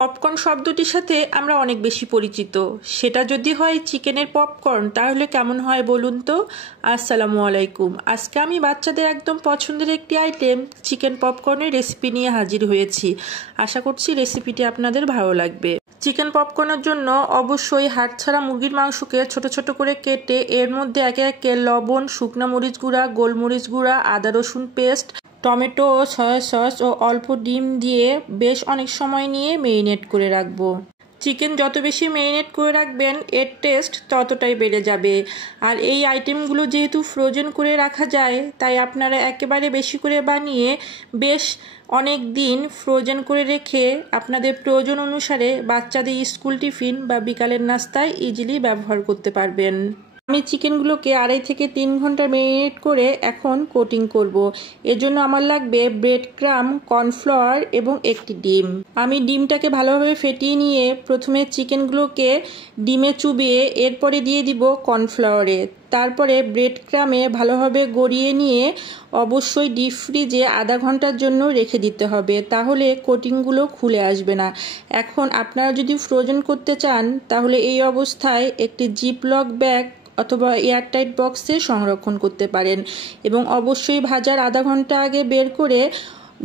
Popcorn শব্দটির সাথে আমরা অনেক বেশি পরিচিত। সেটা যদি হয় চিকেনের পপকর্ন তাহলে কেমন হয় বলুন তো। আসসালামু আলাইকুম। আজকে আমি বাচ্চাদের একদম পছন্দের একটি আইটেম চিকেন পপকর্নের রেসিপি নিয়ে হাজির হয়েছি। আশা করছি রেসিপিটি আপনাদের ভালো লাগবে। চিকেন পপকর্নের জন্য অবশ্যই হাড় ছাড়া মুরগির মাংসকে ছোট ছোট করে কেটে এর মধ্যে একে একে লবণ, শুকনো মরিচ গুঁড়া, গোলমরিচ গুঁড়া, আদা রসুন পেস্ট, টমেটো ও সয়া সস ও অল্প ডিম দিয়ে বেশ অনেক সময় নিয়ে মেরিনেট করে রাখবো। চিকেন যত বেশি মেরিনেট করে রাখবেন এর টেস্ট ততটাই বেড়ে যাবে। আর এই আইটেমগুলো যেহেতু ফ্রোজেন করে রাখা যায়, তাই আপনারা একেবারে বেশি করে বানিয়ে বেশ অনেক দিন ফ্রোজেন করে রেখে আপনাদের প্রয়োজন অনুসারে বাচ্চাদের স্কুল টিফিন বা বিকালের নাস্তায় ইজিলি ব্যবহার করতে পারবেন। আমি চিকেনগুলোকে 2.5 থেকে 3 ঘন্টা মেরিনেট করে এখন কোটিং করব। এজন্য আমার লাগবে ব্রেড ক্রাম, কর্নফ্লাওয়ার এবং একটি ডিম। আমি ডিমটাকে ভালোভাবে ফেটিয়ে নিয়ে প্রথমে চিকেনগুলোকে ডিমে চুবিয়ে এরপরে দিয়ে দিব কর্নফ্লাওয়ারে, তারপরে ব্রেড ক্রামে ভালোভাবে গড়িয়ে নিয়ে অবশ্যই ডিপ ফ্রিজে আধা ঘন্টার জন্য রেখে দিতে হবে, তাহলে কোটিংগুলো খুলে আসবে না। এখন আপনারা যদি ফ্রোজেন করতে চান তাহলে এই অবস্থায় একটি জিপলক ব্যাগ অথবা এয়ারটাইট বক্সে সংরক্ষণ করতে পারেন এবং অবশ্যই ভাজার আধা ঘন্টা আগে বের করে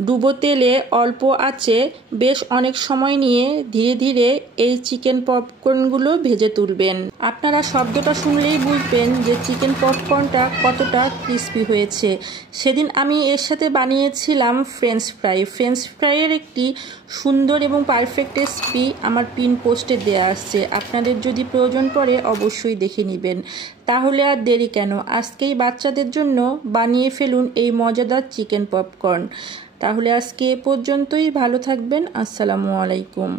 ডুবো তেলে অল্প আঁচে বেশ অনেক সময় নিয়ে ধীরে ধীরে এই চিকেন পপকর্নগুলো ভেজে তুলবেন। আপনারা শব্দটা শুনলেই বুঝবেন যে চিকেন পপকর্নটা কতটা ক্রিস্পি হয়েছে। সেদিন আমি এর সাথে বানিয়েছিলাম ফ্রেঞ্চ ফ্রাই। ফ্রেঞ্চ ফ্রাইয়ের একটি সুন্দর এবং পারফেক্ট রেসিপি আমার পিন পোস্টে দেওয়া আছে, আপনাদের যদি প্রয়োজন পড়ে অবশ্যই দেখে নেবেন। তাহলে আর দেরি কেন, আজকেই বাচ্চাদের জন্য বানিয়ে ফেলুন এই মজাদার চিকেন পপকর্ন। তাহলে আজকে এ পর্যন্তই, ভালো থাকবেন। আসসালামু আলাইকুম।